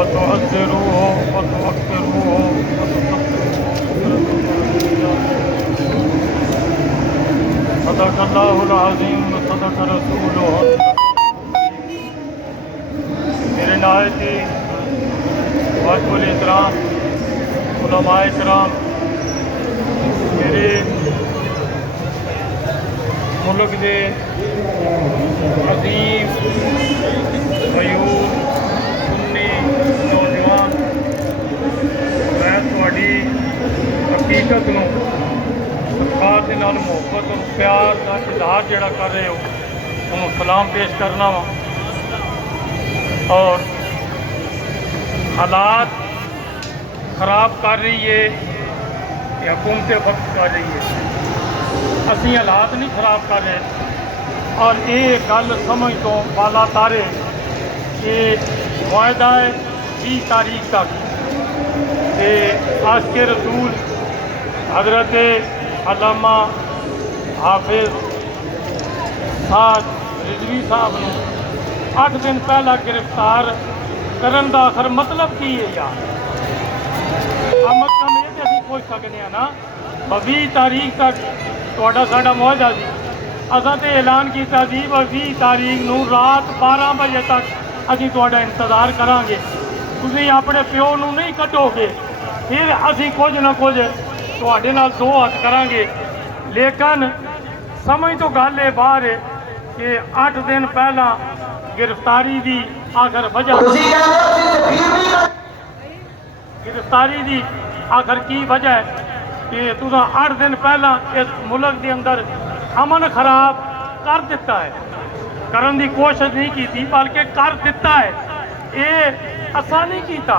وتعذروه وتوقروه صدق اللہ العظیم وصدق رسولہ. میرے نہایت ہی واجب الاحترام علماء کرام، میرے ملک دے عظیم غیور سنی نوجوان، میں تھوڑی حقیقت نو سرکار دے نال محبت اور پیار کا اظہار جڑا کر رہے ہو انہوں سلام پیش کرنا وا. اور حالات خراب کر رہی ہے کہ حکومت وقت کر رہی ہے، اسی حالات نہیں خراب کر رہے. اور یہ گل سمجھ تو بالا تارے کہ معاہدہ ہے 20 تاریخ تک کہ عاشق رسول حضرت علامہ حافظ سعد رضوی صاحب نے 8 دن پہلا گرفتار کرن دا آخر مطلب کی ہے یار؟ مطلب یہ کہ اسی پوچھ سکتے ہیں نا 20 تاریخ تک تھوڑا ساڈا معاہدہ سی، اساں تے اعلان کیتا سی 20 تاریخ نو رات 12 بجے تک اسی تھوڑا انتظار کران گے، تسی اپنے پیو نو نہیں کٹو گے، پھر اسی کچھ نہ کچھ تھوڑے نال دو ہاتھ کران گے. لیکن سمجھ تو گل یہ باہر ہے کہ 8 دن پہلا گرفتاری دی آخر وجہ گرفتاری دی آخر کی وجہ ہے کہ تساں 8 دن پہلا اس ملک دے اندر امن خراب کر دیتا ہے، کرن دی کوشش نہیں کی تھی بلکہ کر دیتا ہے. یہ اساں نہیں کیتا.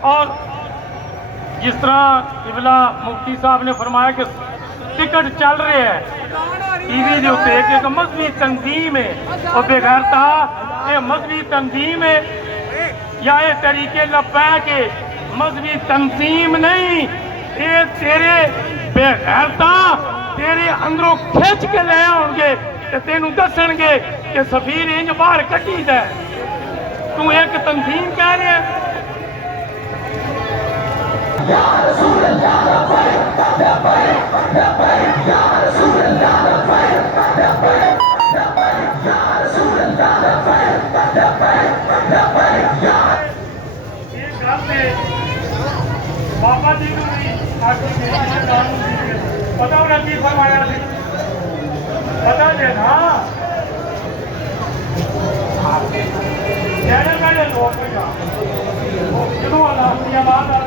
اور جس طرح قبلہ مفتی صاحب نے فرمایا کہ ٹکٹ چل رہے ہیں ٹی وی دے ہوتے کہ ایک مذہبی تنظیم ہے اور بغیرتا یہ مذہبی تنظیم ہے یا یہ طریقے لبیک کے مذہبی تنظیم نہیں، یہ تیرے بغیرتا تیرے اندروں کھچ کے لے آؤں گے کہ تینوں دسن گے کہ سفیر انج باہر کٹی دے. تو ایک تنظیم کہہ رہے ہیں. یا رسول اللہ لبیک لبیک لبیک یا رسول اللہ لبیک لبیک لبیک یا رسول اللہ لبیک لبیک لبیک یا. یہ گل ہے بابا جی کو بھی پتہ انہیں کی فرمایا سی، پتہ جے نا جہاں پہلے لوگ جدوں اللہ کی آواز